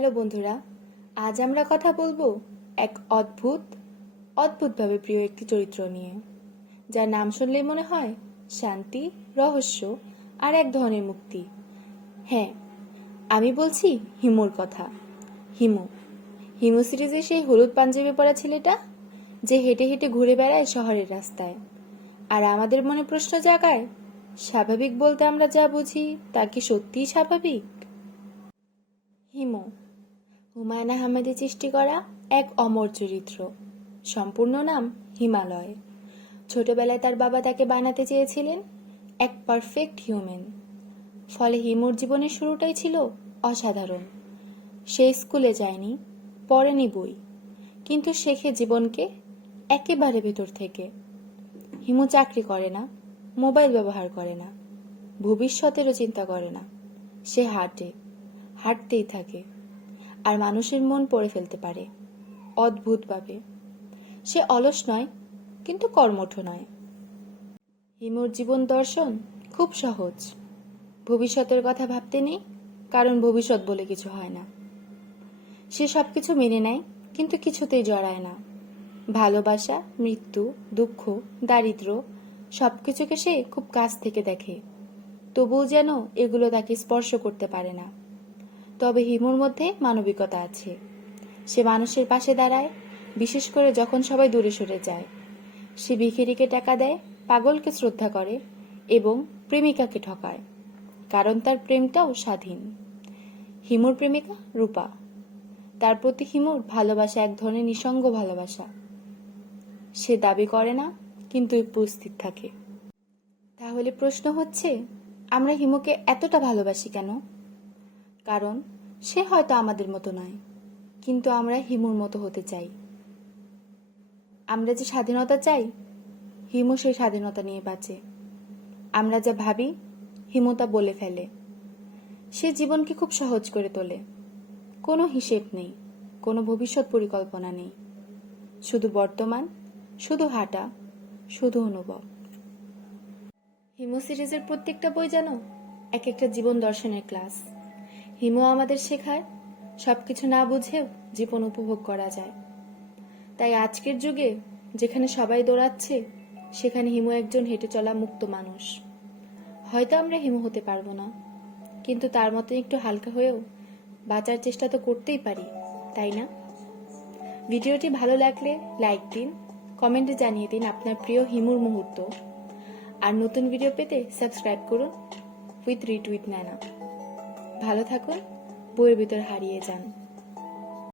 Hello বন্ধুরা, আজ আমরা কথা বলবো এক অদ্ভুতভাবে প্রিয় একটি চরিত্র নিয়ে, যার নাম শুনলেই মনে হয় শান্তি, রহস্য আর এক ধরনের মুক্তি। হ্যাঁ, আমি বলছি হিমুর কথা। হিমু হিমু সিরিজের সেই হলুদ পাঞ্জাবি পরা ছেলেটা, যে হেঁটে হেঁটে ঘুরে বেড়ায় শহরের রাস্তায় আর আমাদের মনে প্রশ্ন জাগায়, স্বাভাবিক বলতে আমরা যা বুঝি তা কি সত্যিই স্বাভাবিক? হিমু হুমায়ুন আহমেদের সৃষ্টি করা এক অমর চরিত্র। সম্পূর্ণ নাম হিমালয়। ছোটবেলায় তার বাবা তাকে বানাতে চেয়েছিলেন এক পারফেক্ট হিউম্যান। ফলে হিমুর জীবনের শুরুটাই ছিল অসাধারণ। সে স্কুলে যায়নি, পড়েনি বই, কিন্তু শেখে জীবনকে একেবারে ভেতর থেকে। হিমু চাকরি করে না, মোবাইল ব্যবহার করে না, ভবিষ্যতেরও চিন্তা করে না। সে হাঁটতেই থাকে, আর মানুষের মন পড়ে ফেলতে পারে অদ্ভুতভাবে। সে অলস নয়, কিন্তু কর্মঠ নয়। হিমুর জীবন দর্শন খুব সহজ। ভবিষ্যতের কথা ভাবতে নেই, কারণ ভবিষ্যৎ বলে কিছু হয় না। সে সবকিছু মেনে নেয়, কিন্তু কিছুতেই জড়ায় না। ভালোবাসা, মৃত্যু, দুঃখ, দারিদ্র্য সবকিছুকে সে খুব কাছ থেকে দেখে, তবুও যেন এগুলো তাকে স্পর্শ করতে পারে না। তবে হিমুর মধ্যে মানবিকতা আছে। সে মানুষের পাশে দাঁড়ায়, বিশেষ করে যখন সবাই দূরে সরে যায়। সে ভিখিরিকে টাকা দেয়, পাগলকে শ্রদ্ধা করে এবং প্রেমিকাকে ঠকায়, কারণ তার প্রেমটাও স্বাধীন। হিমুর প্রেমিকা রূপা। তার প্রতি হিমুর ভালোবাসা এক ধরনের নিঃসঙ্গ ভালোবাসা। সে দাবি করে না, কিন্তু উপস্থিত থাকে। তাহলে প্রশ্ন হচ্ছে, আমরা হিমুকে এতটা ভালোবাসি কেন? কারণ সে হয়তো আমাদের মতো নয়, কিন্তু আমরা হিমুর মতো হতে চাই। আমরা যে স্বাধীনতা চাই, হিমু সেই স্বাধীনতা নিয়ে বাঁচে। আমরা যা ভাবি, হিমু তা বলে ফেলে। সে জীবনকে খুব সহজ করে তোলে। কোনো হিসেব নেই, কোনো ভবিষ্যৎ পরিকল্পনা নেই, শুধু বর্তমান, শুধু হাঁটা, শুধু অনুভব। হিমু সিরিজের প্রত্যেকটা বই যেন এক একটা জীবন দর্শনের ক্লাস। হিমু আমাদের শেখায় সবকিছু না বুঝেও জীবন উপভোগ করা যায়। তাই আজকের যুগে যেখানে সবাই দৌড়াচ্ছে, সেখানে হিমু একজন হেঁটে চলা মুক্ত মানুষ। হয়তো আমরা হিমু হতে পারবো না, কিন্তু তার মতো একটু হালকা হয়েও বাঁচার চেষ্টা তো করতেই পারি, তাই না? ভিডিওটি ভালো লাগলে লাইক দিন, কমেন্টে জানিয়ে দিন আপনার প্রিয় হিমুর মুহূর্ত। আর নতুন ভিডিও পেতে সাবস্ক্রাইব করুন রিড উইথ নানা। ভালো থাকুন, বইয়ের ভিতর হারিয়ে যান।